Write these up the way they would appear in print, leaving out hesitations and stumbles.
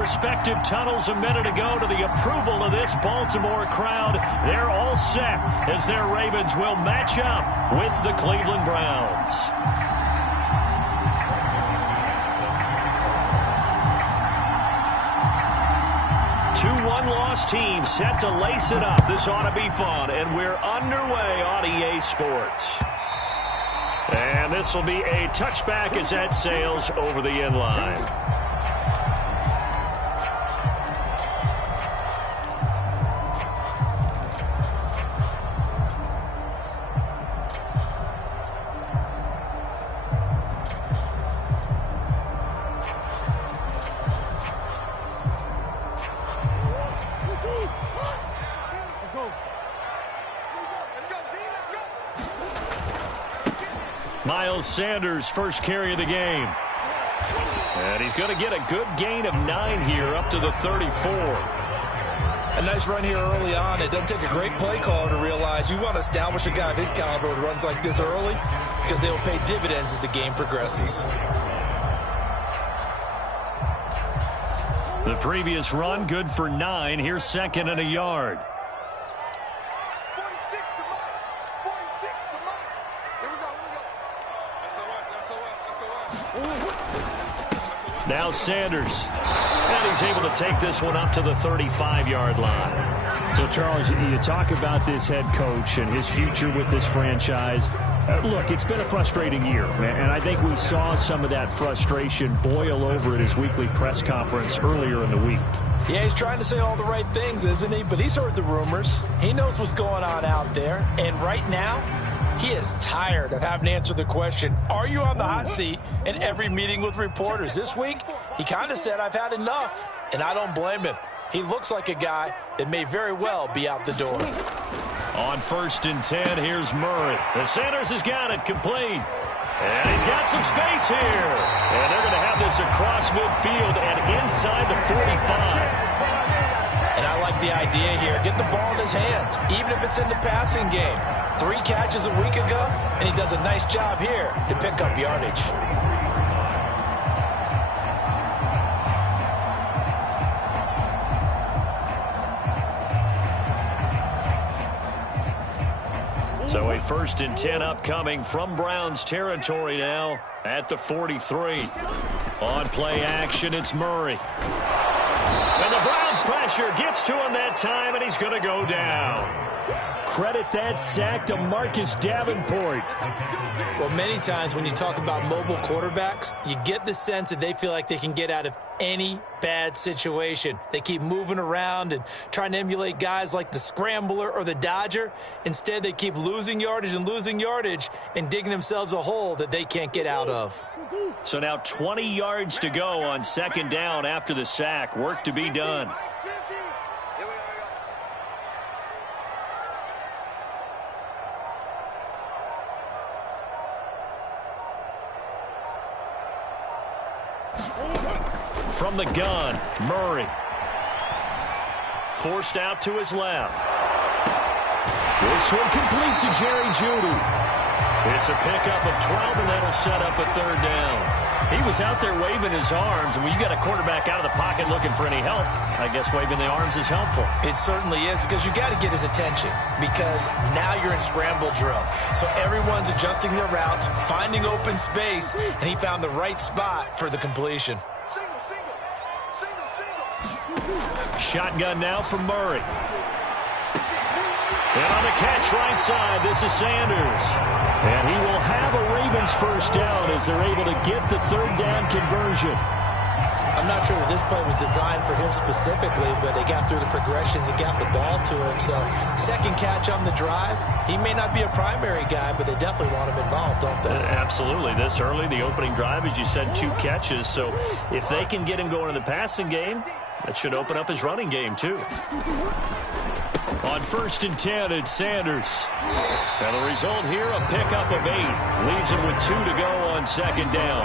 Respective tunnels a minute ago to the approval of this Baltimore crowd. They're all set as their Ravens will match up with the Cleveland Browns. 2-1 loss team set to lace it up. This ought to be fun, and we're underway on EA Sports. And this will be a touchback as that sails over the end line. Miles Sanders, first carry of the game. And he's going to get a good gain of 9 here, up to the 34. A nice run here early on. It doesn't take a great play caller to realize you want to establish a guy of his caliber with runs like this early because they will pay dividends as the game progresses. The previous run, good for 9. Here's second and a yard. Now Sanders, and he's able to take this one up to the 35-yard line. So, Charles, you talk about this head coach and his future with this franchise. Look, it's been a frustrating year, and I think we saw some of that frustration boil over at his weekly press conference earlier in the week. Yeah, he's trying to say all the right things, isn't he? But he's heard the rumors. He knows what's going on out there, and right now, he is tired of having to answer the question, are you on the hot seat, in every meeting with reporters. This week, he kind of said, I've had enough, and I don't blame him. He looks like a guy that may very well be out the door. On 1st and 10, here's Murray. The Sanders has got it complete. And he's got some space here. And they're going to have this across midfield and inside the 45. And I like the idea here. Get the ball in his hands, even if it's in the passing game. 3 catches a week ago, and he does a nice job here to pick up yardage. So a 1st and 10 upcoming from Browns territory now at the 43. On play action, it's Murray. And the Browns pressure gets to him that time, and he's going to go down. Credit that sack to Marcus Davenport. Well, many times when you talk about mobile quarterbacks, you get the sense that they feel like they can get out of any bad situation. They keep moving around and trying to emulate guys like the Scrambler or the Dodger. Instead, they keep losing yardage and digging themselves a hole that they can't get out of. So now 20 yards to go on 2nd down after the sack. Work to be done. From the gun, Murray. Forced out to his left. This one complete to Jerry Jeudy. It's a pickup of 12, and that'll set up a 3rd down. He was out there waving his arms, and when you got a quarterback out of the pocket looking for any help, I guess waving the arms is helpful. It certainly is, because you got to get his attention, because now you're in scramble drill. So everyone's adjusting their routes, finding open space, and he found the right spot for the completion. Shotgun now from Murray. And on the catch right side, this is Sanders. And he will have a Ravens 1st down as they're able to get the 3rd down conversion. I'm not sure that this play was designed for him specifically, but they got through the progressions and got the ball to him. So 2nd catch on the drive. He may not be a primary guy, but they definitely want him involved, don't they? Absolutely. This early, the opening drive, as you said, 2 catches. So if they can get him going in the passing game, that should open up his running game, too. On 1st and 10, it's Sanders. And the result here, a pickup of 8. Leaves him with 2 to go on 2nd down.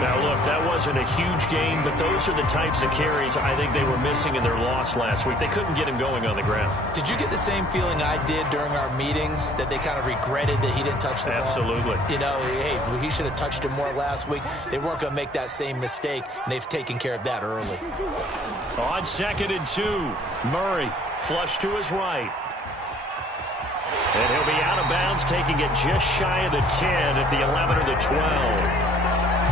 Now, look, that wasn't a huge gain, but those are the types of carries I think they were missing in their loss last week. They couldn't get him going on the ground. Did you get the same feeling I did during our meetings, that they kind of regretted that he didn't touch the ball? Absolutely. You know, hey, he should have touched it more last week. They weren't going to make that same mistake, and they've taken care of that early. On 2nd and 2, Murray flush to his right. And he'll be out of bounds, taking it just shy of the 10 at the 11 or the 12.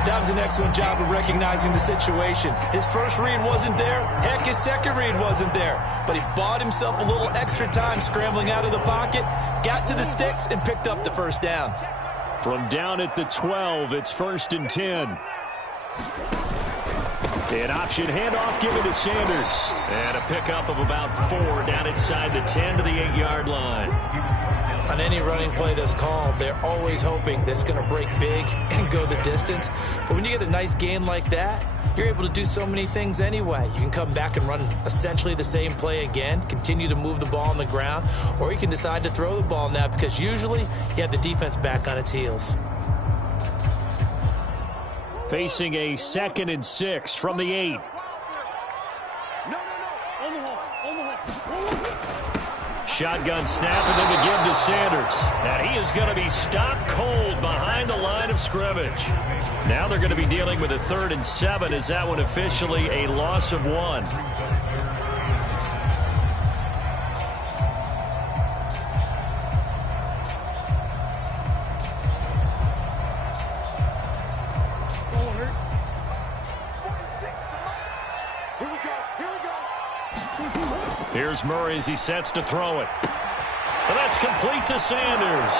That was an excellent job of recognizing the situation. His first read wasn't there. Heck, his second read wasn't there. But he bought himself a little extra time scrambling out of the pocket, got to the sticks, and picked up the first down. From down at the 12, it's 1st and 10. An option handoff given to Sanders. And a pickup of about 4 down inside the 10 to the 8-yard line. On any running play that's called, they're always hoping that it's going to break big and go the distance. But when you get a nice gain like that, you're able to do so many things anyway. You can come back and run essentially the same play again, continue to move the ball on the ground, or you can decide to throw the ball now because usually you have the defense back on its heels. Facing a 2nd and 6 from the 8. Shotgun snap and then to give to Sanders. And he is going to be stopped cold behind the line of scrimmage. Now they're going to be dealing with a 3rd and 7 as that one officially a loss of 1. Here's Murray as he sets to throw it. And that's complete to Sanders.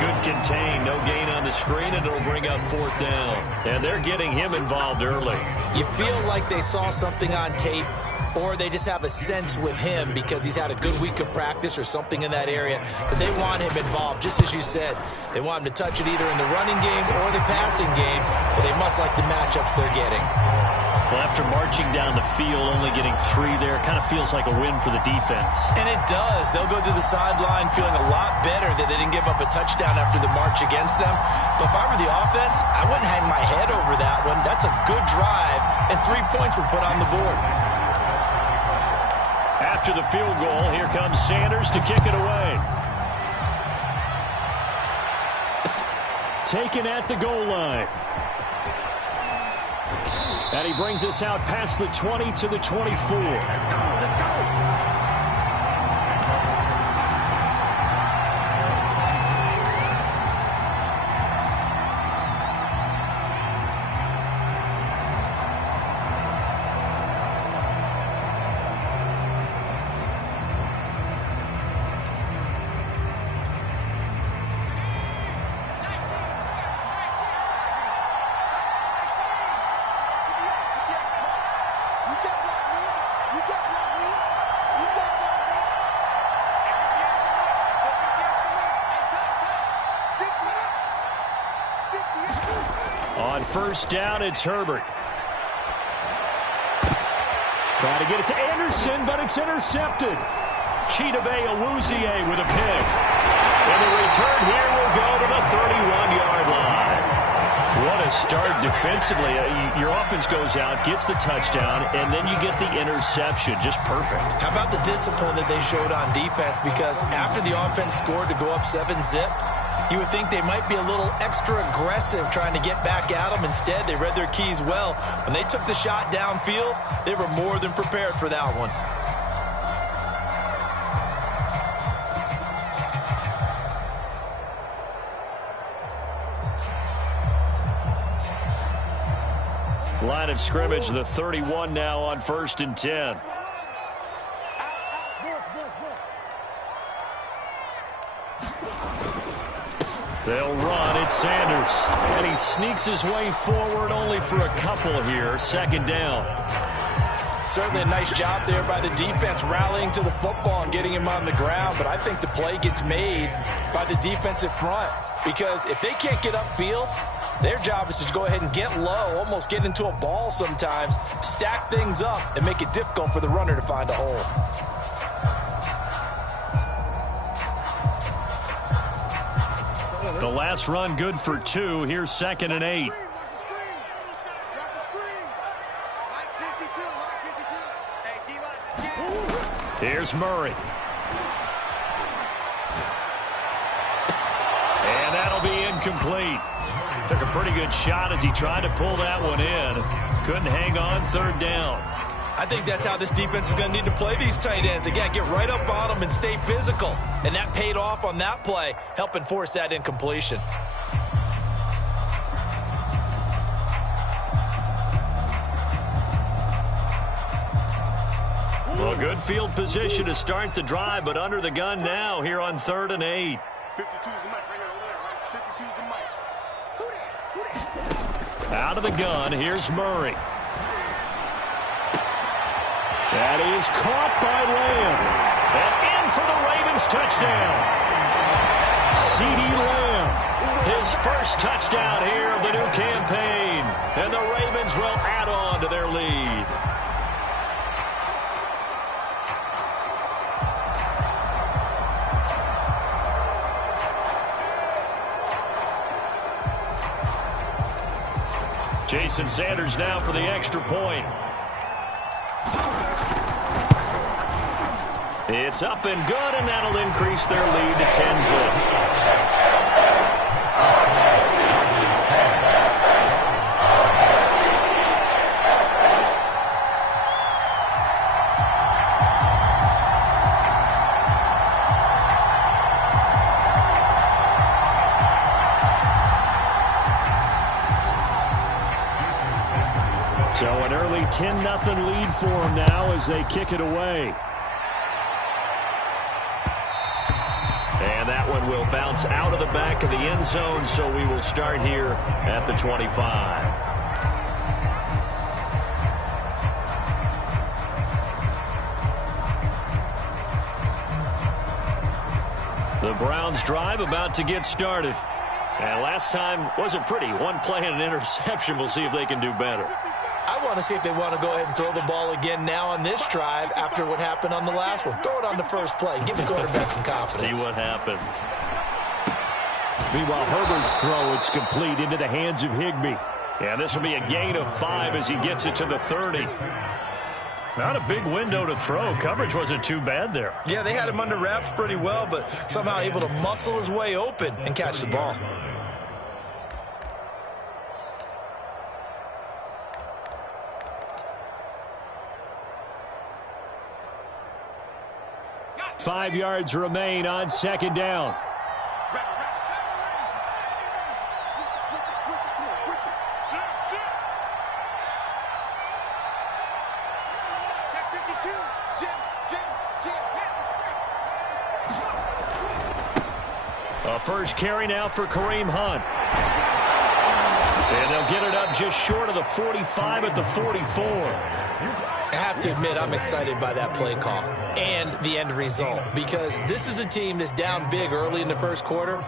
Good contain, no gain on the screen, and it'll bring up 4th down. And they're getting him involved early. You feel like they saw something on tape, or they just have a sense with him because he's had a good week of practice or something in that area that they want him involved, just as you said. They want him to touch it either in the running game or the passing game, but they must like the matchups they're getting. Well, after marching down the field, only getting 3 there, kind of feels like a win for the defense. And it does. They'll go to the sideline feeling a lot better that they didn't give up a touchdown after the march against them. But if I were the offense, I wouldn't hang my head over that one. That's a good drive, and 3 points were put on the board. After the field goal, here comes Sanders to kick it away. Taken at the goal line. And he brings us out past the 20 to the 24. Let's go. On 1st down, it's Herbert. Trying to get it to Anderson, but it's intercepted. Chidobe Awuzie with a pick. And the return here will go to the 31-yard line. What a start defensively. Your offense goes out, gets the touchdown, and then you get the interception. Just perfect. How about the discipline that they showed on defense? Because after the offense scored to go up 7-zip, you would think they might be a little extra aggressive trying to get back at them. Instead, they read their keys well. When they took the shot downfield, they were more than prepared for that one. Line of scrimmage, the 31 now on 1st and 10. They'll run. It's Sanders. And he sneaks his way forward only for a couple here. 2nd down. Certainly a nice job there by the defense rallying to the football and getting him on the ground. But I think the play gets made by the defensive front. Because if they can't get upfield, their job is to go ahead and get low, almost get into a ball sometimes, stack things up, and make it difficult for the runner to find a hole. The last run good for 2. Here's 2nd and 8. Here's Murray. And that'll be incomplete. Took a pretty good shot as he tried to pull that one in. Couldn't hang on, third down. I think that's how this defense is going to need to play these tight ends. They got to get right up on them and stay physical. And that paid off on that play, helping force that incompletion. Well, good field position to start the drive, but under the gun now here on 3rd and 8. 52's the mic right here over there, right? 52's the mic. Who that? Out of the gun, here's Murray. That is caught by Lamb. And in for the Ravens touchdown. CeeDee Lamb, his first touchdown here of the new campaign. And the Ravens will add on to their lead. Jason Sanders now for the extra point. It's up and good, and that'll increase their lead to 10-zip. So an early 10-0 lead for them now as they kick it away. And that one will bounce out of the back of the end zone, so we will start here at the 25. The Browns drive about to get started. And last time wasn't pretty. One play and an interception. We'll see if they can do better. I want to see if they want to go ahead and throw the ball again now on this drive after what happened on the last one. Throw it on the first play. Give the quarterback some confidence. See what happens. Meanwhile, Herbert's throw, it's complete into the hands of Higbee. Yeah, this will be a gain of 5 as he gets it to the 30. Not a big window to throw. Coverage wasn't too bad there. Yeah, they had him under wraps pretty well, but somehow able to muscle his way open and catch the ball. Five yards remain on second down. A first carry now for Kareem Hunt. And they'll get it up just short of the 45 at the 44. I have to admit, I'm excited by that play call and the end result, because this is a team that's down big early in the first quarter,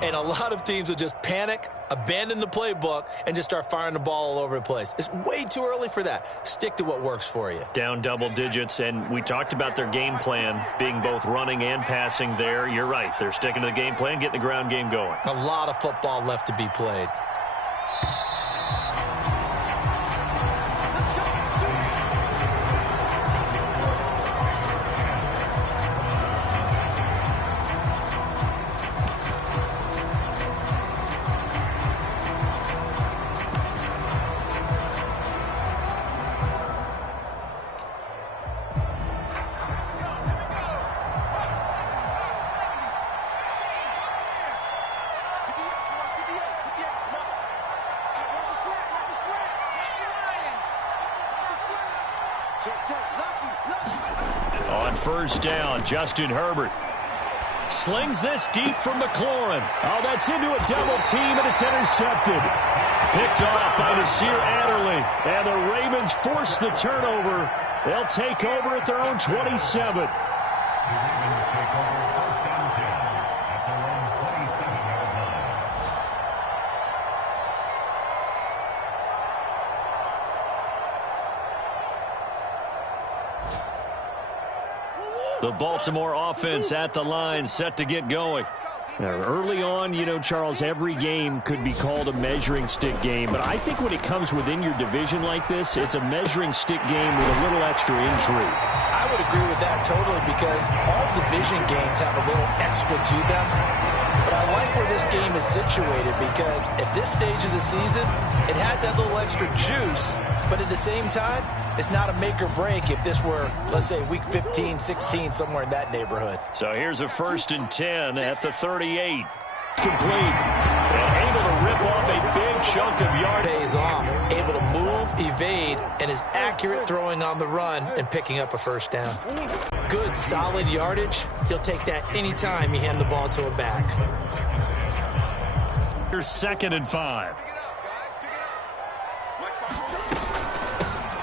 and a lot of teams will just panic, abandon the playbook, and just start firing the ball all over the place. It's way too early for that. Stick to what works for you. Down double digits, and we talked about their game plan being both running and passing there. You're right. They're sticking to the game plan, getting the ground game going. A lot of football left to be played. On first down, Justin Herbert slings this deep from McLaurin. Oh, that's into a double team, and it's intercepted. Picked off by Nasir Adderley. And the Ravens force the turnover. They'll take over at their own 27. The Baltimore offense at the line, set to get going. Early on, you know, Charles, every game could be called a measuring stick game, but I think when it comes within your division like this, it's a measuring stick game with a little extra intrigue. I would agree with that totally, because all division games have a little extra to them. But I like where this game is situated, because at this stage of the season, it has that little extra juice, but at the same time, it's not a make or break if this were, let's say, week 15, 16, somewhere in that neighborhood. So here's a 1st and 10 at the 38. Complete. And able to rip off a big chunk of yardage. Pays off. Able to move, evade, and is accurate throwing on the run and picking up a first down. Good, solid yardage. He'll take that anytime you hand the ball to a back. Here's 2nd and 5.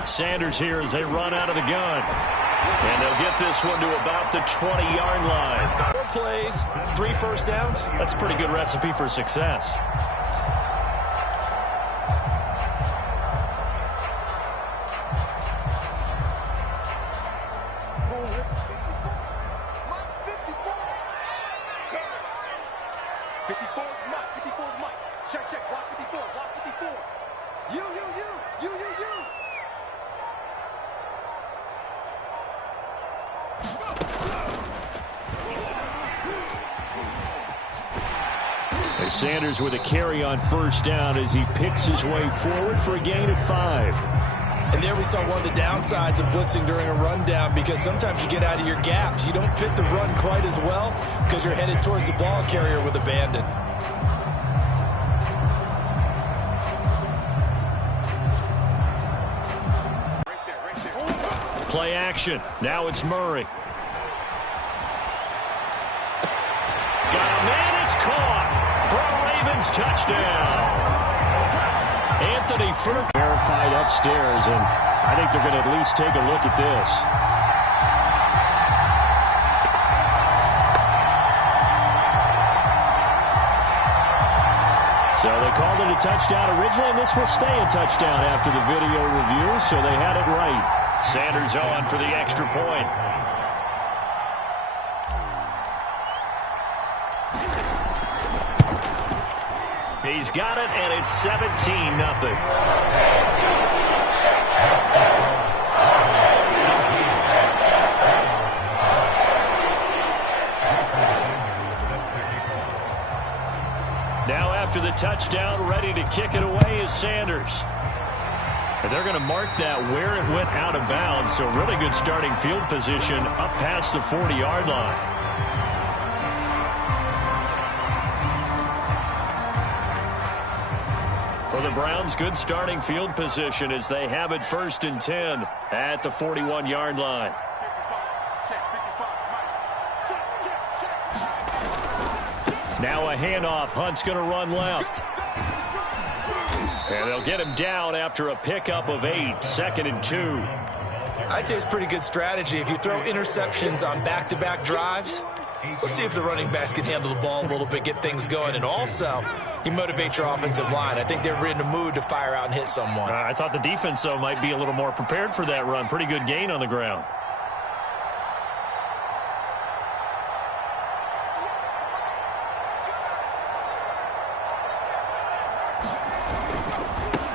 Sanders here as they run out of the gun. And they'll get this one to about the 20-yard line. 4 plays, 3 first downs. That's a pretty good recipe for success. Sanders with a carry on first down as he picks his way forward for a gain of 5. And there we saw one of the downsides of blitzing during a rundown, because sometimes you get out of your gaps. You don't fit the run quite as well because you're headed towards the ball carrier with abandon. Play action. Now it's Murray. Got a man. It's caught. For a Ravens touchdown. Anthony Firth Verified upstairs, and I think they're going to at least take a look at this. So they called it a touchdown originally, and this will stay a touchdown after the video review, so they had it right. Sanders on for the extra point. He's got it, and it's 17-0. Now after the touchdown, ready to kick it away is Sanders. And they're going to mark that where it went out of bounds, so really good starting field position up past the 40-yard line. For the Browns, good starting field position as they have it 1st and 10 at the 41-yard line. Now a handoff. Hunt's going to run left. And they'll get him down after a pickup of 8, 2nd and 2. I'd say it's pretty good strategy. If you throw interceptions on back-to-back drives, let's see if the running backs can handle the ball a little bit, get things going. And also, you motivate your offensive line. I think they're in the mood to fire out and hit someone. I thought the defense, though, might be a little more prepared for that run. Pretty good gain on the ground.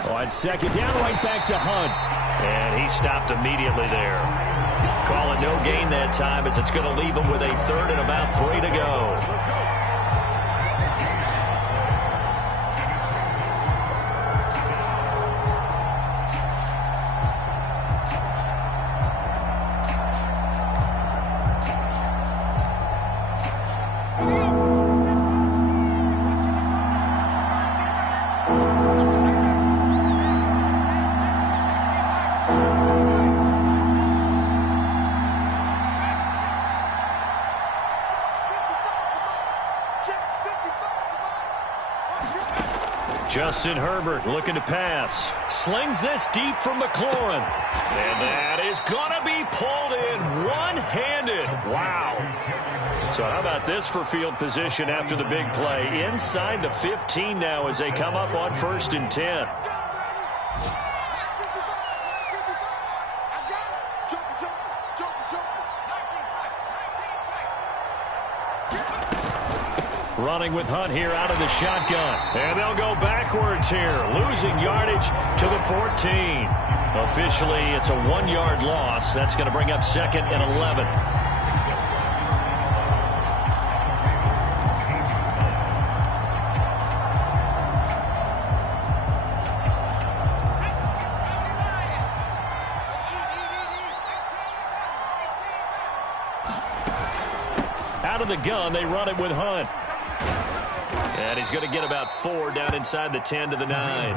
On 2nd down, right back to Hunt. And he stopped immediately there. Call it no gain that time as it's going to leave him with a 3rd and about 3 to go. Justin Herbert looking to pass. Slings this deep from McLaurin. And that is going to be pulled in one-handed. Wow. So how about this for field position after the big play? Inside the 15 now as they come up on 1st and 10. running with Hunt here out of the shotgun. And they'll go backwards here, losing yardage to the 14. Officially, it's a 1-yard loss. That's going to bring up 2nd and 11. Out of the gun, they run it with Hunt. And he's going to get about 4 down inside the 10 to the 9.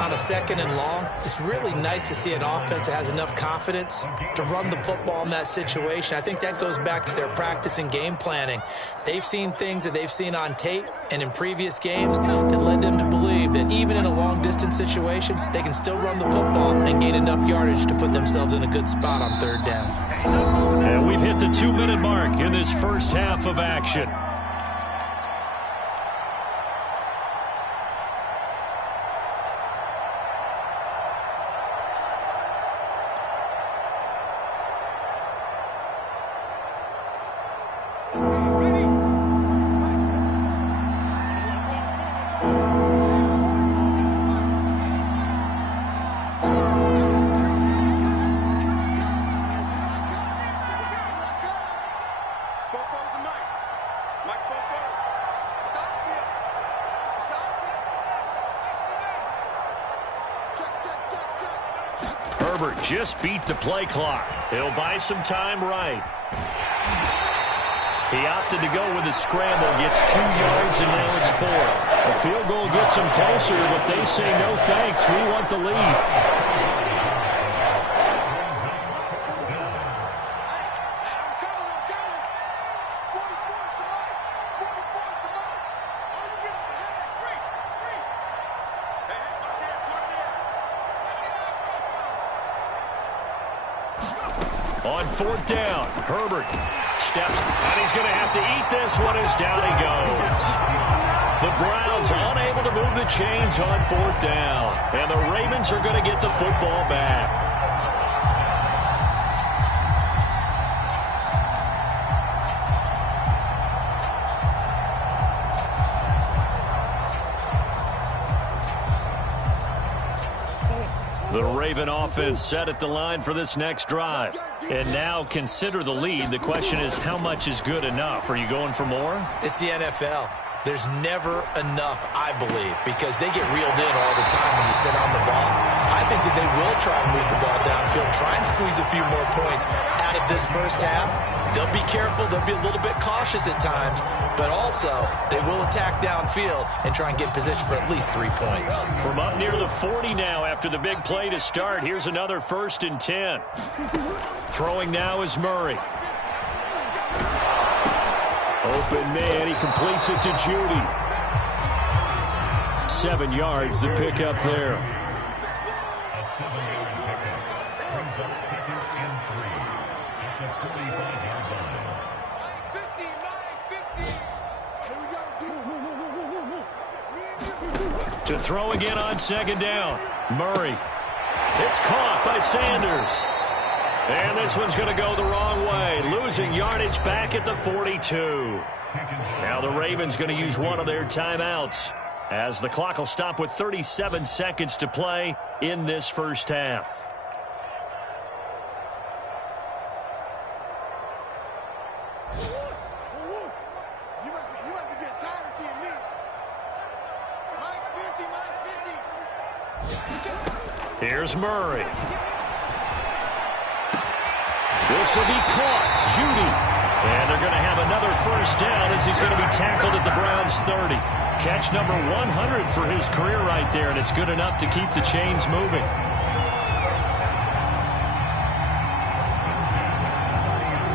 On a 2nd and long, it's really nice to see an offense that has enough confidence to run the football in that situation. I think that goes back to their practice and game planning. They've seen things that they've seen on tape and in previous games that led them to believe that even in a long-distance situation, they can still run the football and gain enough yardage to put themselves in a good spot on 3rd down. And we've hit the 2-minute mark in this first half of action. Just beat the play clock. He'll buy some time right. He opted to go with a scramble, gets 2 yards, and now it's 4th. A field goal gets him closer, but they say no thanks. We want the lead. On 4th down, Herbert steps, and he's going to have to eat this one as down he goes. The Browns unable to move the chains on 4th down, and the Ravens are going to get the football back. The Raven offense set at the line for this next drive. And now consider the lead. The question is, how much is good enough? Are you going for more? It's the NFL. There's never enough, I believe, because they get reeled in all the time when you sit on the ball. I think that they will try and move the ball downfield, try and squeeze a few more points out of this first half. They'll be careful. They'll be a little bit cautious at times, but also they will attack downfield and try and get in position for at least 3 points. From up near the 40 now after the big play to start, here's another 1st and 10. Throwing now is Murray. Open man, he completes it to Judy. 7 yards, the pickup there. To throw again on 2nd down. Murray. It's caught by Sanders. And this one's going to go the wrong way. Losing yardage back at the 42. Now the Ravens going to use one of their timeouts, as the clock will stop with 37 seconds to play in this first half. You must be getting tired of seeing me. Minus 50. Here's Murray. This will be caught. Judy. And they're going to have another 1st down as he's going to be tackled at the Browns' 30. Catch number 100 for his career right there, and it's good enough to keep the chains moving.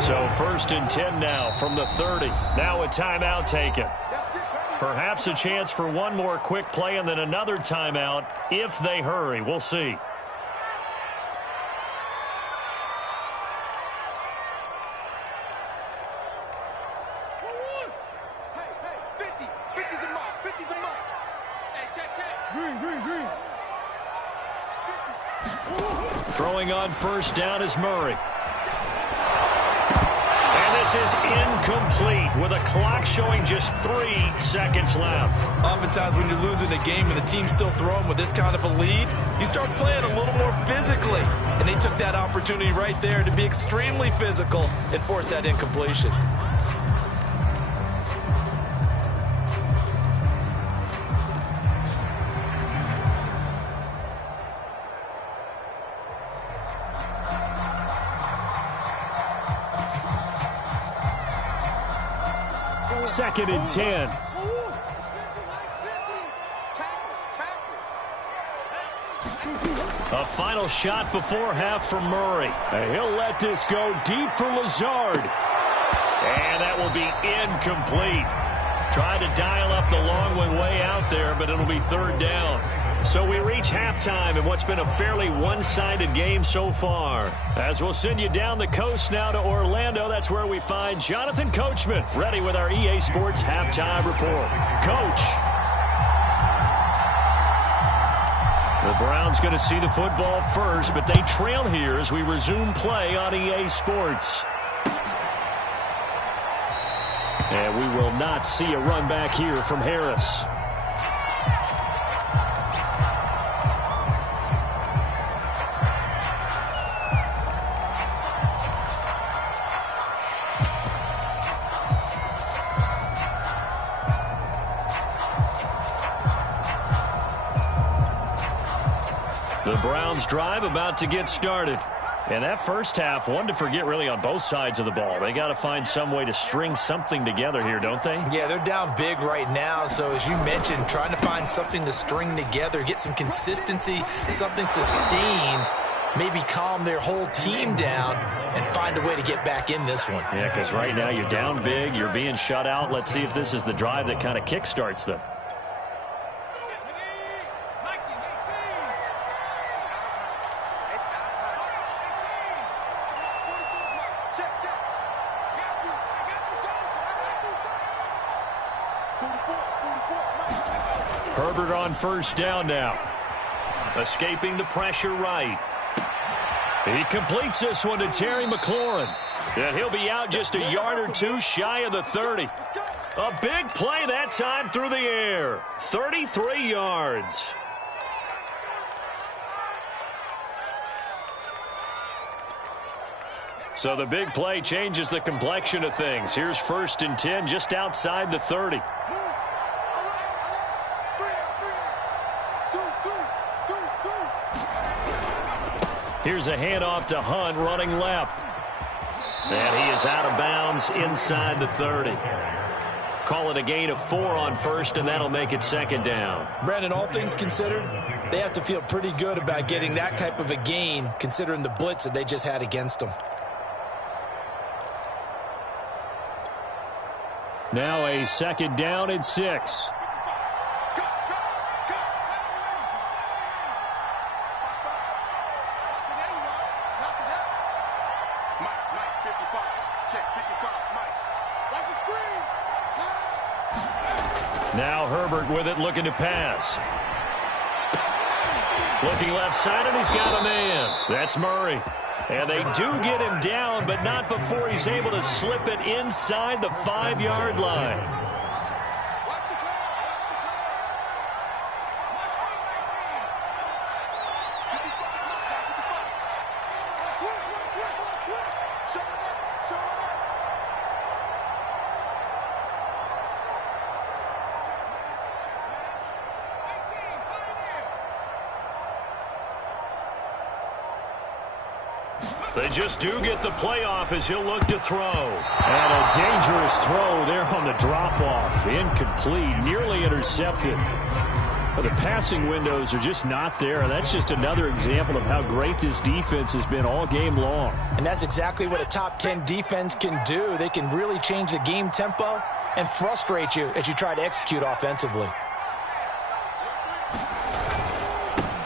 So 1st and 10 now from the 30. Now a timeout taken. Perhaps a chance for one more quick play and then another timeout if they hurry. We'll see. Throwing on 1st down is Murray. And this is incomplete with a clock showing just 3 seconds left. Oftentimes when you're losing a game and the team's still throwing with this kind of a lead, you start playing a little more physically. And they took that opportunity right there to be extremely physical and force that incompletion. Second and 10. A final shot before half from Murray. He'll let this go deep for Lazard. And that will be incomplete. Tried to dial up the long one way out there, but it'll be third down. So we reach halftime in what's been a fairly one-sided game so far. As we'll send you down the coast now to Orlando, that's where we find Jonathan Coachman, ready with our EA Sports Halftime Report. Coach. The Browns going to see the football first, but they trail here as we resume play on EA Sports. And we will not see a run back here from Harris. The Browns drive about to get started. And that first half, one to forget really on both sides of the ball. They got to find some way to string something together here, don't they? Yeah, they're down big right now. So as you mentioned, trying to find something to string together, get some consistency, something sustained, maybe calm their whole team down and find a way to get back in this one. Yeah, because right now you're down big, you're being shut out. Let's see if this is the drive that kind of kickstarts them. Herbert on first down now. Escaping the pressure right. He completes this one to Terry McLaurin. And he'll be out just a yard or two shy of the 30. A big play that time through the air. 33 yards. So the big play changes the complexion of things. Here's first and 10 just outside the 30. Here's a handoff to Hunt running left. And he is out of bounds inside the 30. Call it a gain of 4 on first, and that'll make it second down. Brandon, all things considered, they have to feel pretty good about getting that type of a gain, considering the blitz that they just had against them. Now a second down and 6. Now Herbert with it, looking to pass. Looking left side, and he's got a man. That's Murray. And they do get him down, but not before he's able to slip it inside the 5-yard line. They just do get the playoff as he'll look to throw. And a dangerous throw there on the drop-off. Incomplete, nearly intercepted. But the passing windows are just not there. That's just another example of how great this defense has been all game long. And that's exactly what a top 10 defense can do. They can really change the game tempo and frustrate you as you try to execute offensively.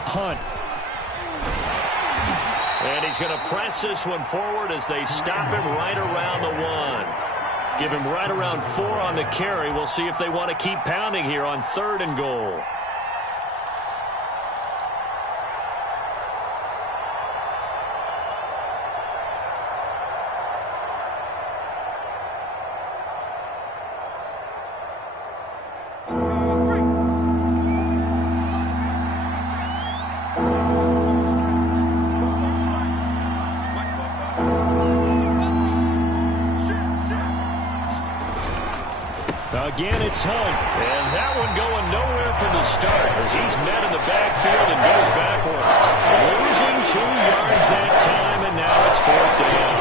Hunt. And he's going to press this one forward as they stop him right around the 1. Give him right around 4 on the carry. We'll see if they want to keep pounding here on 3rd and goal. Again, it's Hunt. And that one going nowhere from the start as he's met in the backfield and goes backwards. Losing 2 yards that time, and now it's 4th down.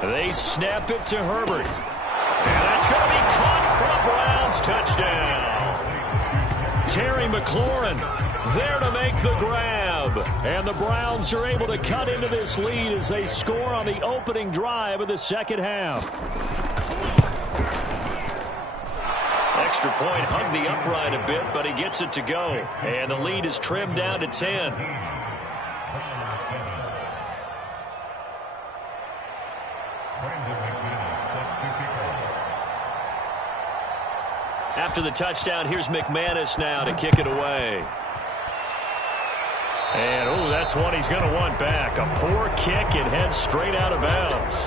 They snap it to Herbert. And that's going to be caught for a Browns touchdown. Terry McLaurin there to make the grab. And the Browns are able to cut into this lead as they score on the opening drive of the second half. Extra point hugged the upright a bit, but he gets it to go. And the lead is trimmed down to 10. After the touchdown, here's McManus now to kick it away. And, oh, that's one he's going to want back. A poor kick and heads straight out of bounds.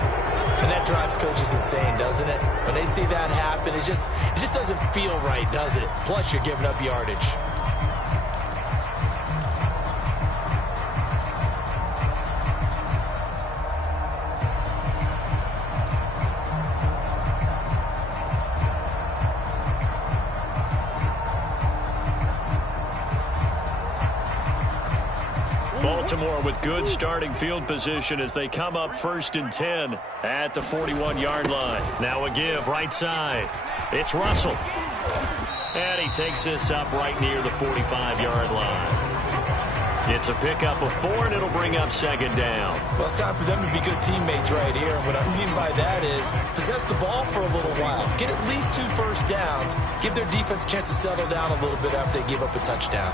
And that drives coaches insane, doesn't it? When they see that happen, it just doesn't feel right, does it? Plus, you're giving up yardage. Baltimore with good starting field position as they come up 1st and 10 at the 41-yard line. Now a give right side. It's Russell. And he takes this up right near the 45-yard line. It's a pickup of 4, and it'll bring up 2nd down. Well, it's time for them to be good teammates right here. And what I mean by that is possess the ball for a little while. Get at least 2 first downs. Give their defense a chance to settle down a little bit after they give up a touchdown.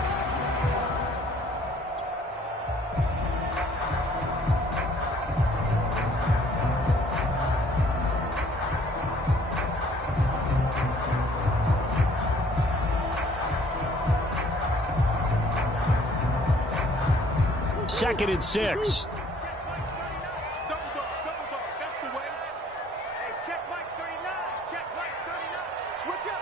Second and 6. Double dog, that's the way. Hey, check Mike 39, check Mike 39. Switch up.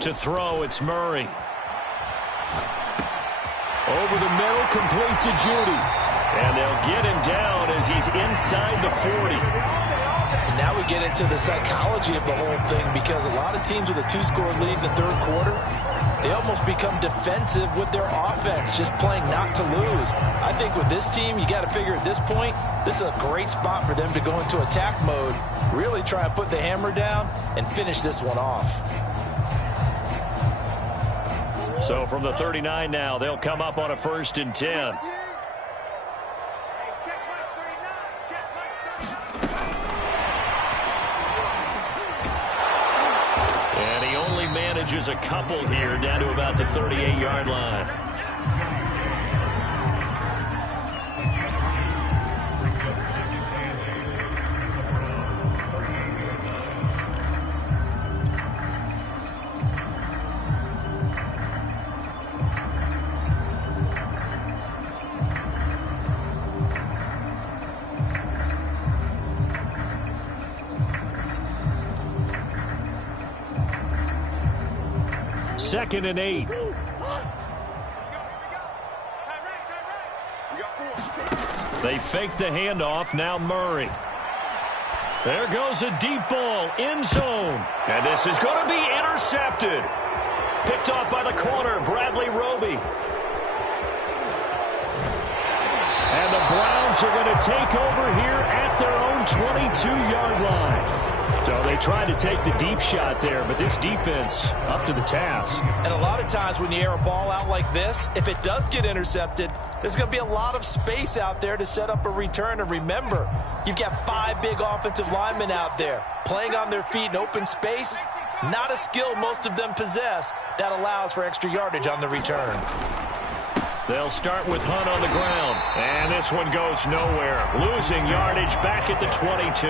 To throw, it's Murray. Over the middle, complete to Judy. And they'll get him down as he's inside the 40. And now we get into the psychology of the whole thing, because a lot of teams with a 2-score lead in the 3rd quarter, they almost become defensive with their offense, just playing not to lose. I think with this team, you got to figure at this point, this is a great spot for them to go into attack mode, really try and put the hammer down and finish this one off. So from the 39 now, they'll come up on a 1st and 10. Manages a couple here down to about the 38-yard line. Second and 8. They fake the handoff. Now Murray. There goes a deep ball. End zone. And this is going to be intercepted. Picked off by the corner, Bradley Roby. And the Browns are going to take over here at their own 22-yard line. So they tried to take the deep shot there, but this defense up to the task. And a lot of times when you air a ball out like this, if it does get intercepted, there's going to be a lot of space out there to set up a return. And remember, you've got 5 big offensive linemen out there playing on their feet in open space. Not a skill most of them possess that allows for extra yardage on the return. They'll start with Hunt on the ground. And this one goes nowhere. Losing yardage back at the 22.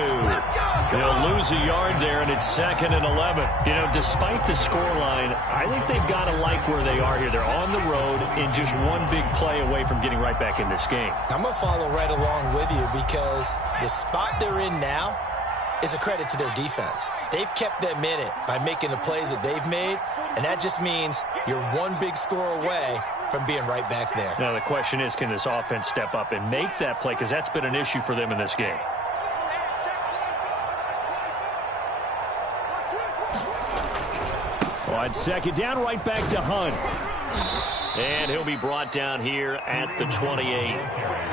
They'll lose a yard there, and it's 2nd and 11. You know, despite the scoreline, I think they've got to like where they are here. They're on the road and just one big play away from getting right back in this game. I'm going to follow right along with you because the spot they're in now is a credit to their defense. They've kept them in it by making the plays that they've made, and that just means you're one big score away from being right back there. Now, the question is, can this offense step up and make that play? Because that's been an issue for them in this game. On 2nd down, right back to Hunt. And he'll be brought down here at the 28.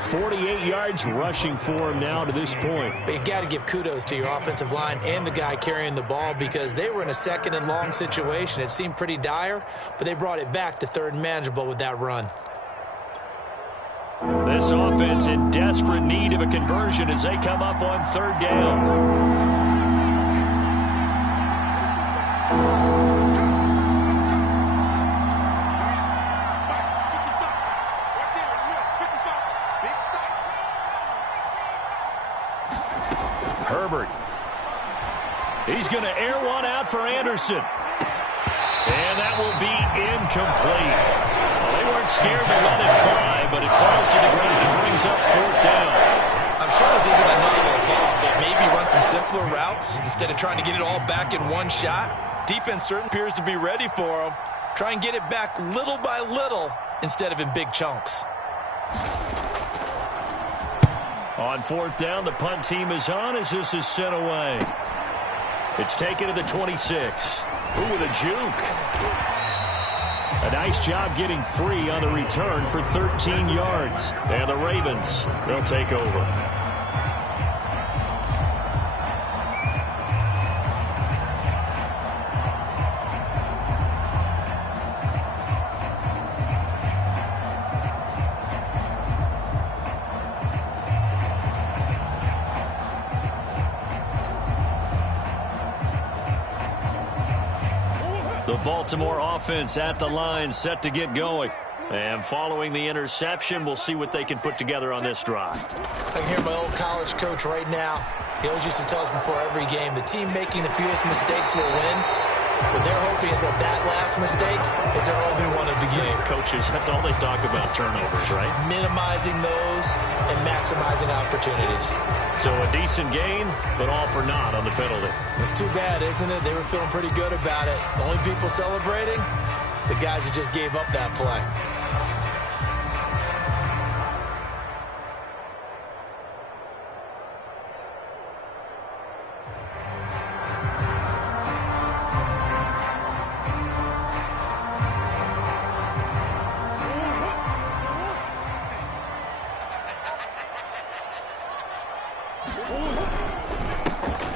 48 yards rushing for him now to this point. But you've got to give kudos to your offensive line and the guy carrying the ball because they were in a 2nd and long situation. It seemed pretty dire, but they brought it back to 3rd and manageable with that run. This offense in desperate need of a conversion as they come up on 3rd down. Herbert. He's going to air one out for Anderson. And that will be incomplete. Well, they weren't scared to let it fly, but it falls to the ground and brings up 4th down. I'm sure this isn't a novel thought, but maybe run some simpler routes instead of trying to get it all back in one shot. Defense certainly appears to be ready for them. Try and get it back little by little instead of in big chunks. On 4th down, the punt team is on as this is sent away. It's taken to the 26. Ooh, with a juke. A nice job getting free on the return for 13 yards. And the Ravens, they'll take over. The Baltimore offense at the line, set to get going. And following the interception, we'll see what they can put together on this drive. I can hear my old college coach right now. He always used to tell us before every game, the team making the fewest mistakes will win. What they're hoping is that that last mistake is their only one of the game. Coaches, that's all they talk about, turnovers, right? Minimizing those and maximizing opportunities. So a decent gain, but all for naught on the penalty. It's too bad, isn't it? They were feeling pretty good about it. The only people celebrating, the guys who just gave up that play.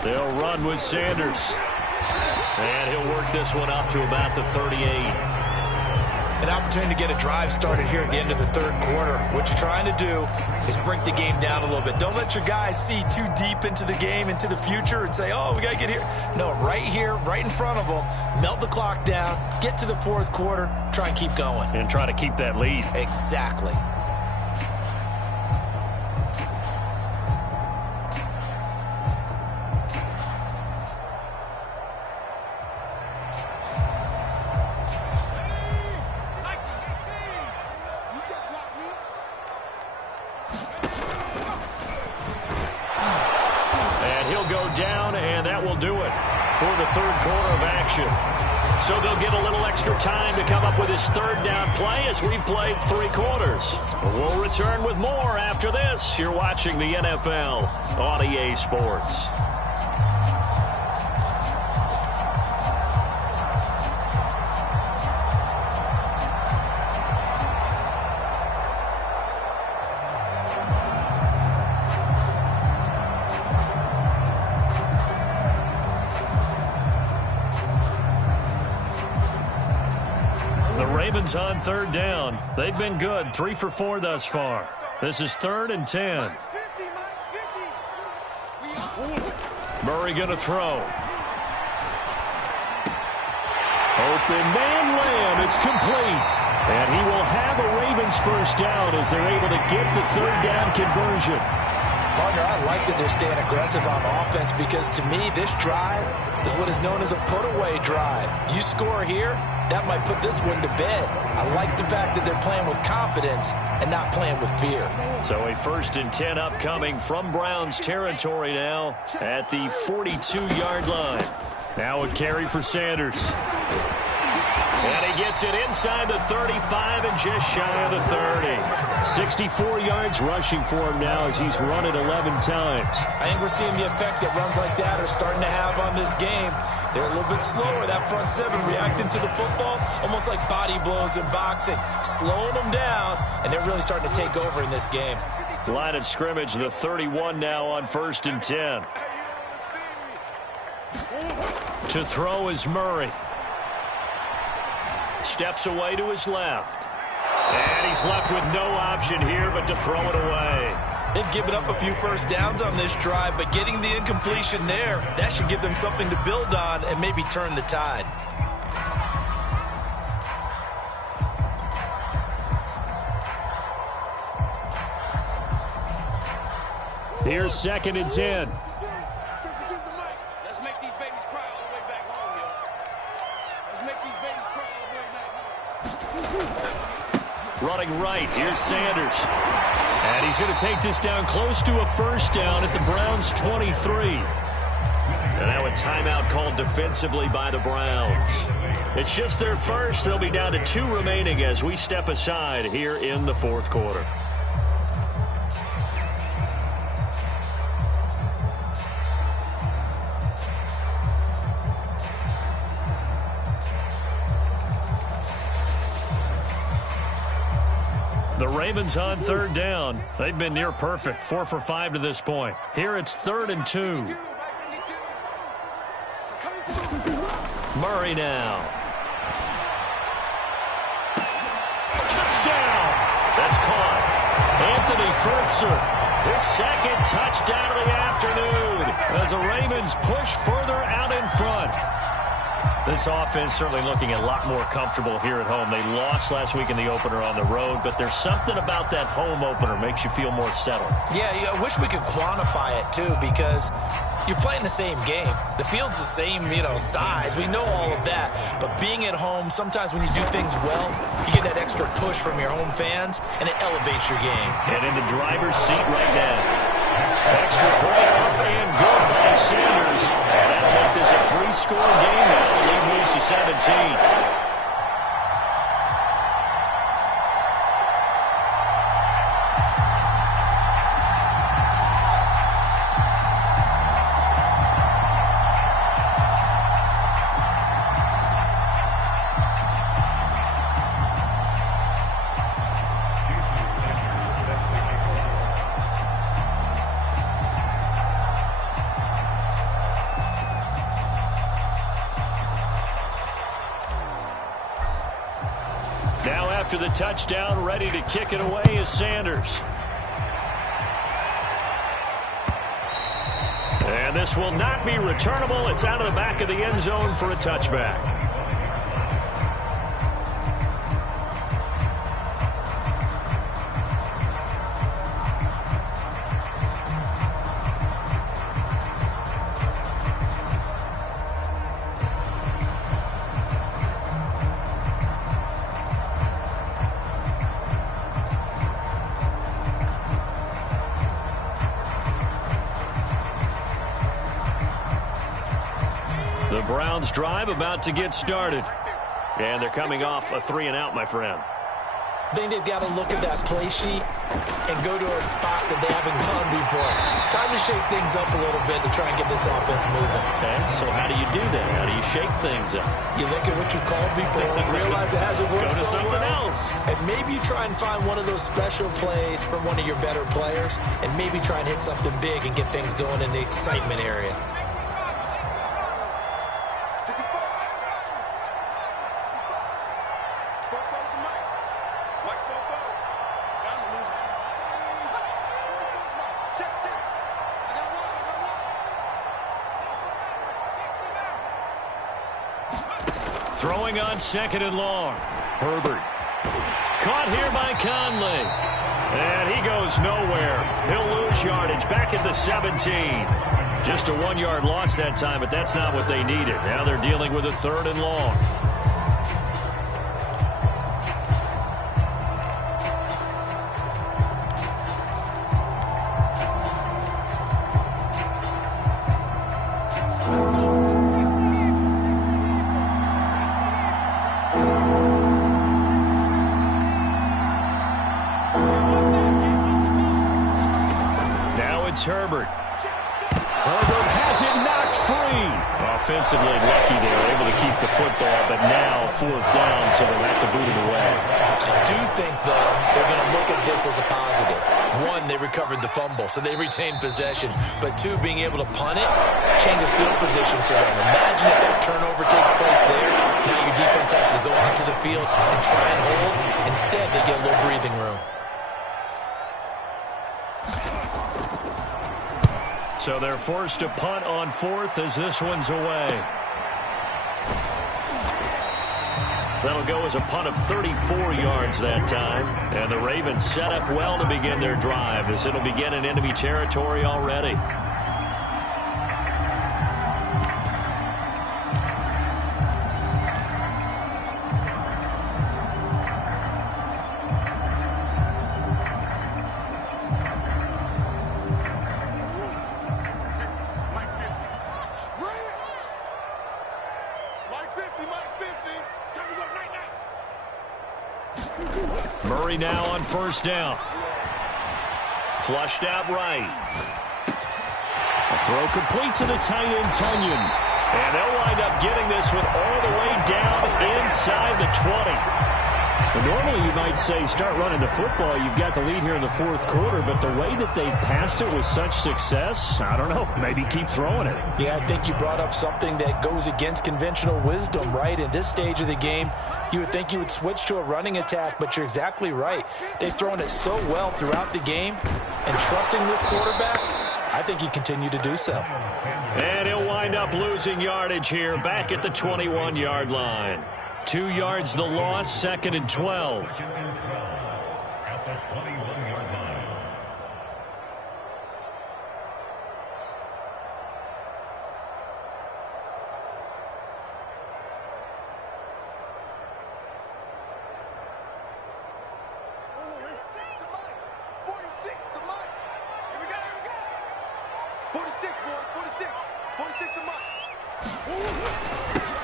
They'll run with Sanders. And he'll work this one up to about the 38. An opportunity to get a drive started here at the end of the 3rd quarter. What you're trying to do is break the game down a little bit. Don't let your guys see too deep into the game, into the future, and say, oh, we got to get here. No, right here, right in front of them, melt the clock down, get to the 4th quarter, try and keep going. And try to keep that lead. Exactly. Down, and that will do it for the 3rd quarter of action. So they'll get a little extra time to come up with his 3rd down play as we've played 3 quarters. We'll return with more after this. You're watching the NFL on EA Sports. Ravens on 3rd down. They've been good, 3 for 4 thus far. This is 3rd and 10. Murray going to throw. Open man Lamb. It's complete. And he will have a Ravens first down as they're able to get the third down conversion. Partner, I like that they're staying aggressive on offense because to me, this drive is what is known as a put-away drive. You score here, that might put this one to bed. I like the fact that they're playing with confidence and not playing with fear. So a 1st and 10 upcoming from Browns territory now at the 42-yard line. Now a carry for Sanders. And he gets it inside the 35 and just shy of the 30. 64 yards rushing for him now as he's run it 11 times. I think we're seeing the effect that runs like that are starting to have on this game. They're a little bit slower, that front seven, reacting to the football, almost like body blows in boxing, slowing them down, and they're really starting to take over in this game. Line of scrimmage, the 31 now on 1st and 10. To throw is Murray. Steps away to his left. And he's left with no option here but to throw it away. They've given up a few first downs on this drive, but getting the incompletion there, that should give them something to build on and maybe turn the tide. Here's 2nd and 10. Let's make these babies cry all the way back home, yo. Let's make these babies cry all the way back home. Running right, here's Sanders. And he's going to take this down close to a first down at the Browns' 23. And now a timeout called defensively by the Browns. It's just their first. They'll be down to 2 remaining as we step aside here in the 4th quarter. The Ravens on 3rd down. They've been near perfect, 4 for 5 to this point. Here it's 3rd and 2. Murray now. Touchdown! That's caught. Anthony Fertzer, his 2nd touchdown of the afternoon as the Ravens push further out in front. This offense certainly looking a lot more comfortable here at home. They lost last week in the opener on the road, but there's something about that home opener makes you feel more settled. Yeah, I wish we could quantify it, too, because you're playing the same game. The field's the same, size. We know all of that. But being at home, sometimes when you do things well, you get that extra push from your home fans, and it elevates your game. And in the driver's seat right now. Extra point up and good by Sanders. That'll make this a 3-score game now. The lead moves to 17. Now after the touchdown, ready to kick it away is Sanders. And this will not be returnable. It's out of the back of the end zone for a touchback. The Browns drive about to get started. And they're coming off a 3-and-out, my friend. I think they've got to look at that play sheet and go to a spot that they haven't gone before. Time to shake things up a little bit to try and get this offense moving. Okay, so how do you do that? How do you shake things up? You look at what you called before, realize it hasn't worked Go to so something well, else. and maybe try and find one of those special plays from one of your better players, and maybe try and hit something big and get things going in the excitement area. Throwing on 2nd and long. Herbert. Caught here by Conley. And he goes nowhere. He'll lose yardage back at the 17. Just a 1-yard loss that time, but that's not what they needed. Now they're dealing with a 3rd and long. Herbert. Herbert has it knocked free. Offensively lucky they were able to keep the football, but now 4th down, so they'll have to boot it away. I do think, though, they're going to look at this as a positive. 1, they recovered the fumble, so they retained possession. But 2, being able to punt it changes field position for them. Imagine if that turnover takes place there. Now your defense has to go onto the field and try and hold. Instead, they get a little breathing room. So they're forced to punt on 4th as this one's away. That'll go as a punt of 34 yards that time. And the Ravens set up well to begin their drive as it'll begin in enemy territory already. Murray now on 1st down. Flushed out right. A throw complete to the tight end, Tunyon. And they'll wind up getting this one all the way down inside the 20. Well, normally you might say start running the football. You've got the lead here in the 4th quarter, but the way that they passed it with such success, I don't know, maybe keep throwing it. Yeah, I think you brought up something that goes against conventional wisdom, right? In this stage of the game, you would think you would switch to a running attack, but you're exactly right. They've thrown it so well throughout the game, and trusting this quarterback, I think he continued to do so. And he'll wind up losing yardage here back at the 21-yard line. 2 yards the loss, 2nd and 12.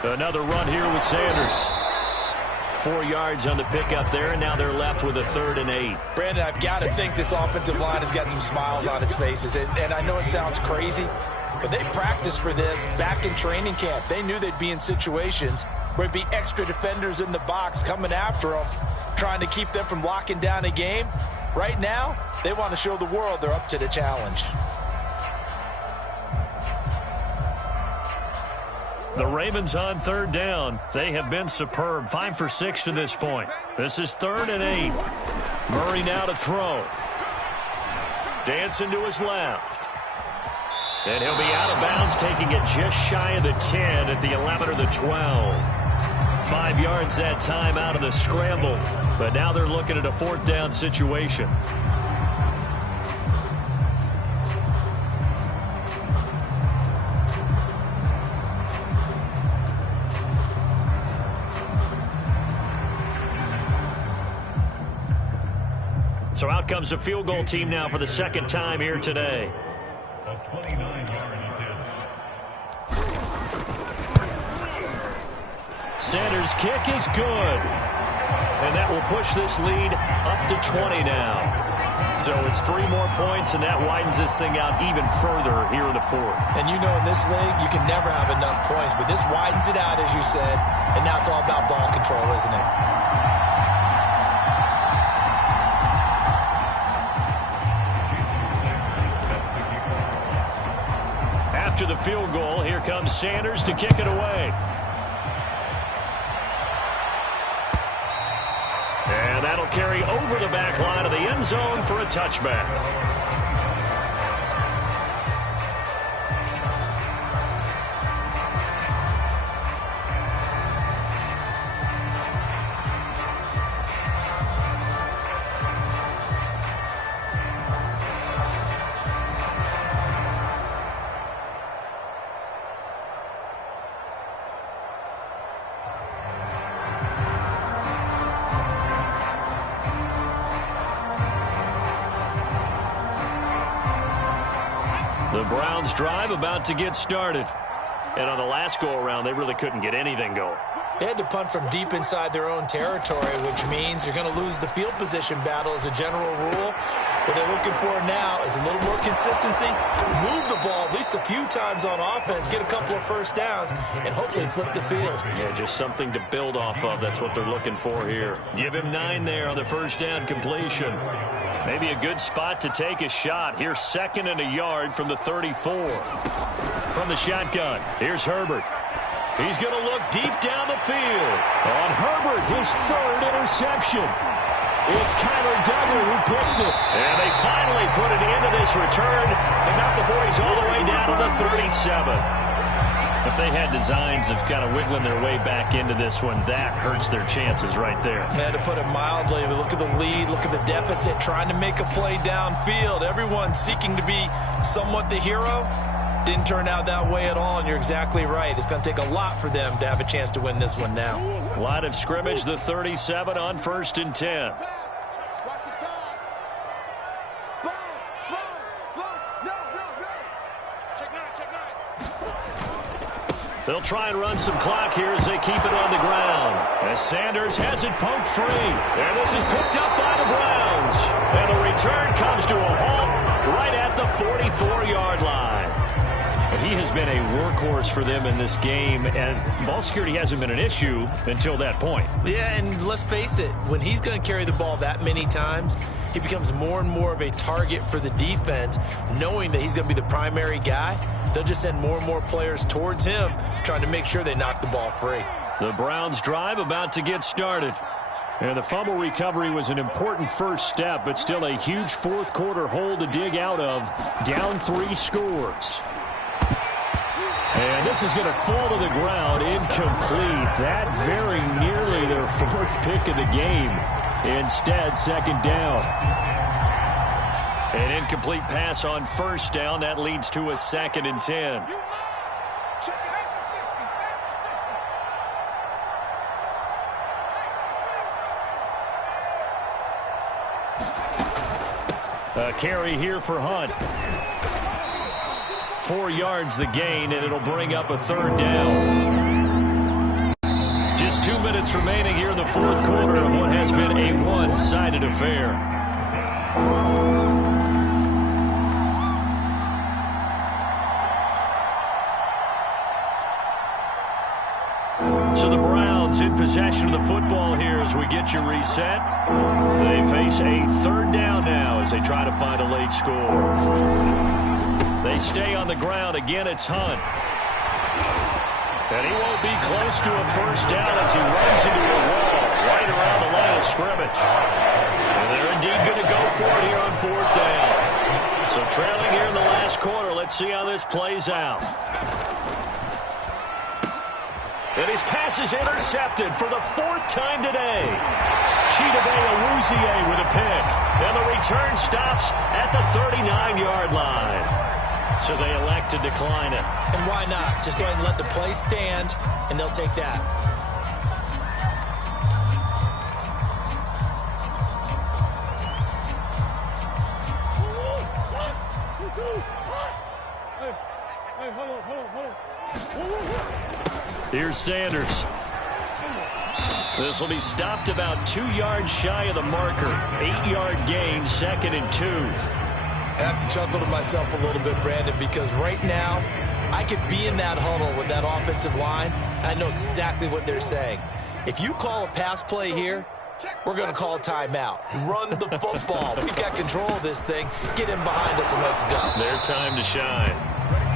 Another run here with Sanders. 4 yards on the pickup there, and now they're left with a 3rd and 8. Brandon, I've got to think this offensive line has got some smiles on its faces. And I know it sounds crazy, but they practiced for this back in training camp. They knew they'd be in situations where there'd be extra defenders in the box coming after them, trying to keep them from locking down a game. Right now, they want to show the world they're up to the challenge. The Ravens on 3rd down. They have been superb. 5 for 6 to this point. This is 3rd and 8. Murray now to throw. Dancing to his left. And he'll be out of bounds, taking it just shy of the 10 at the 11 or the 12. 5 yards that time out of the scramble. But now they're looking at a 4th down situation. So out comes the field goal team now for the 2nd time here today. Sanders' kick is good. And that will push this lead up to 20 now. So it's 3 more points, and that widens this thing out even further here in the 4th. And you know in this league, you can never have enough points, but this widens it out, as you said, and now it's all about ball control, isn't it? After the field goal, here comes Sanders to kick it away. And that'll carry over the back line of the end zone for a touchback. Browns drive about to get started. And on the last go-around, they really couldn't get anything going. They had to punt from deep inside their own territory, which means you're going to lose the field position battle as a general rule. What they're looking for now is a little more consistency, move the ball at least a few times on offense, get a couple of first downs, and hopefully flip the field. Yeah, just something to build off of. That's what they're looking for here. Give him 9 there on the first down completion. Maybe a good spot to take a shot. Here's 2nd and a yard from the 34. From the shotgun, here's Herbert. He's going to look deep down the field. On Herbert, his 3rd interception. It's Kyler Duggar who picks it. And they finally put it into this return, and not before he's all the way down to the 37. If they had designs of kind of wiggling their way back into this one, that hurts their chances right there. Yeah, to put it mildly, look at the lead, look at the deficit, trying to make a play downfield. Everyone seeking to be somewhat the hero. Didn't turn out that way at all, and you're exactly right. It's going to take a lot for them to have a chance to win this one now. Line of scrimmage, the 37 on 1st and 10. They'll try and run some clock here as they keep it on the ground. As Sanders has it poked free. And this is picked up by the Browns. And the return comes to a halt right at the 44-yard line. He has been a workhorse for them in this game, and ball security hasn't been an issue until that point. Yeah, and let's face it, when he's going to carry the ball that many times, he becomes more and more of a target for the defense, knowing that he's going to be the primary guy. They'll just send more and more players towards him, trying to make sure they knock the ball free. The Browns drive about to get started. And the fumble recovery was an important first step, but still a huge fourth-quarter hole to dig out of. Down 3 scores. And this is going to fall to the ground, incomplete. That very nearly their 4th pick of the game. Instead, 2nd down. An incomplete pass on 1st down. That leads to a 2nd and 10. A carry here for Hunt. 4 yards the gain, and it'll bring up a 3rd down. Just 2 minutes remaining here in the 4th quarter of what has been a one-sided affair. So the Browns in possession of the football here as we get you reset. They face a 3rd down now as they try to find a late score. They stay on the ground. Again, it's Hunt. And he won't be close to a first down as he runs into a wall right around the line of scrimmage. And they're indeed going to go for it here on 4th down. So trailing here in the last quarter. Let's see how this plays out. And his pass is intercepted for the 4th time today. Chidobe Awuzie with a pick. And the return stops at the 39-yard line. So they elect to decline it. And why not? Just go ahead and let the play stand, and they'll take that. Here's Sanders. This will be stopped about 2 yards shy of the marker. 8-yard gain, 2nd and 2. I have to chuckle to myself a little bit, Brandon, because right now I could be in that huddle with that offensive line, and I know exactly what they're saying. If you call a pass play here, we're going to call a timeout. Run the football. We've got control of this thing. Get him behind us and let's go. Their time to shine.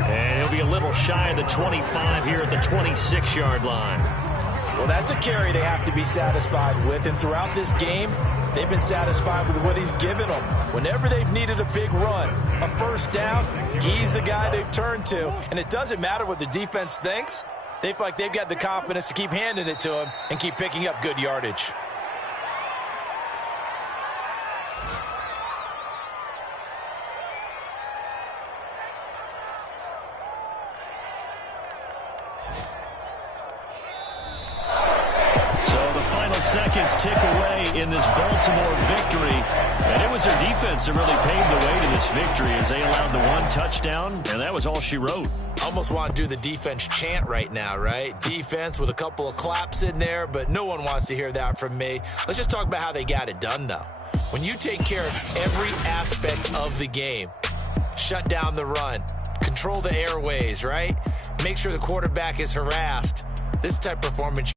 And he'll be a little shy of the 25 here at the 26-yard line. Well, that's a carry they have to be satisfied with, and throughout this game, they've been satisfied with what he's given them. Whenever they've needed a big run, a first down, he's the guy they've turned to. And it doesn't matter what the defense thinks. They feel like they've got the confidence to keep handing it to him and keep picking up good yardage. Seconds tick away in this Baltimore victory, and it was was their defense that really paved the way to this victory as they allowed the one touchdown, and that was all she wrote. Almost want to do the defense chant right now, right? Defense with a couple of claps in there, but no one wants to hear that from me. Let's just talk about how they got it done, though. When you take care of every aspect of the game, shut down the run, control the airways, right? Make sure the quarterback is harassed. This type of performance